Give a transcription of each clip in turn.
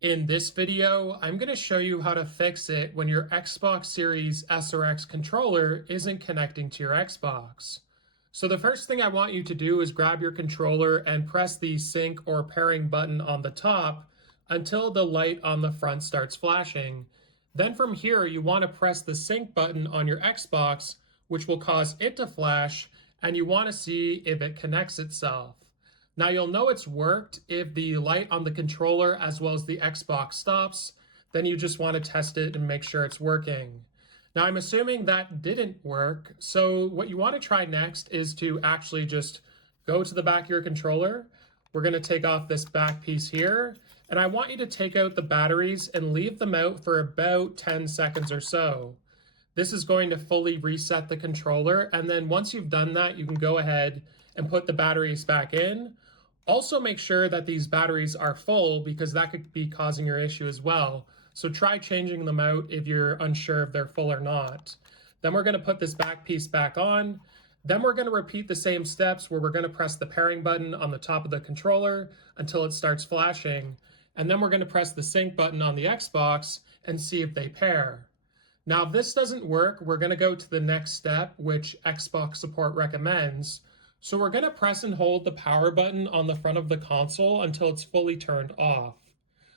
In this video, I'm going to show you how to fix it when your Xbox Series S or X controller isn't connecting to your Xbox. So the first thing I want you to do is grab your controller and press the sync or pairing button on the top until the light on the front starts flashing. Then from here, you want to press the sync button on your Xbox, which will cause it to flash, and you want to see if it connects itself. Now you'll know it's worked if the light on the controller as well as the Xbox stops, then you just want to test it and make sure it's working. Now I'm assuming that didn't work, so what you want to try next is to actually just go to the back of your controller. We're going to take off this back piece here, and I want you to take out the batteries and leave them out for about 10 seconds or so. This is going to fully reset the controller, and then once you've done that, you can go ahead and put the batteries back in. Also make sure that these batteries are full because that could be causing your issue as well. So try changing them out if you're unsure if they're full or not. Then we're going to put this back piece back on. Then we're going to repeat the same steps where we're going to press the pairing button on the top of the controller until it starts flashing. And then we're going to press the sync button on the Xbox and see if they pair. Now, if this doesn't work, we're going to go to the next step, which Xbox support recommends. So we're going to press and hold the power button on the front of the console until it's fully turned off.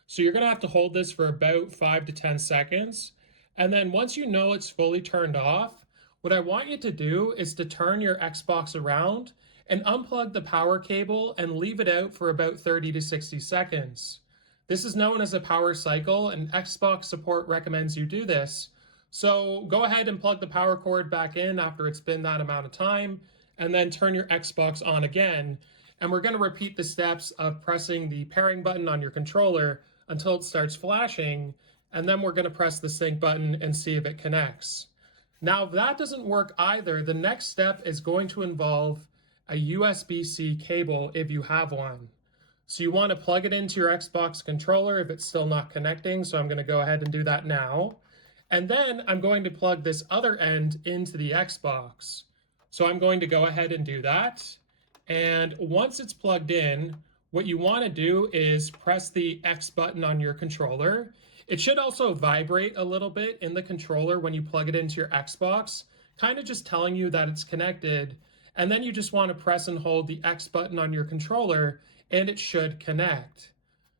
So you're going to have to hold this for about 5 to 10 seconds. And then once you know it's fully turned off, what I want you to do is to turn your Xbox around and unplug the power cable and leave it out for about 30 to 60 seconds. This is known as a power cycle, and Xbox support recommends you do this. So go ahead and plug the power cord back in after it's been that amount of time, and then turn your Xbox on again. And we're going to repeat the steps of pressing the pairing button on your controller until it starts flashing, and then we're going to press the sync button and see if it connects. Now, if that doesn't work either, the next step is going to involve a USB-C cable if you have one. So you want to plug it into your Xbox controller if it's still not connecting, so I'm going to go ahead and do that now. And then I'm going to plug this other end into the Xbox. So I'm going to go ahead and do that. And once it's plugged in, what you want to do is press the X button on your controller. It should also vibrate a little bit in the controller when you plug it into your Xbox, kind of just telling you that it's connected. And then you just want to press and hold the X button on your controller, and it should connect.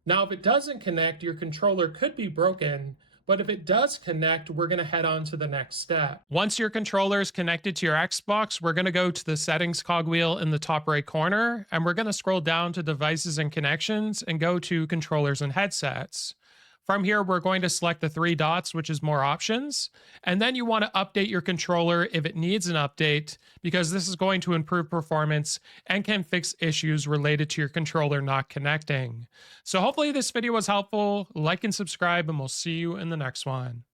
Now, if it doesn't connect, your controller could be broken. But if it does connect, we're going to head on to the next step. Once your controller is connected to your Xbox, we're going to go to the settings cogwheel in the top right corner, and we're going to scroll down to devices and connections and go to controllers and headsets. From here, we're going to select the three dots, which is more options. And then you want to update your controller if it needs an update, because this is going to improve performance and can fix issues related to your controller not connecting. So hopefully this video was helpful. Like and subscribe, and we'll see you in the next one.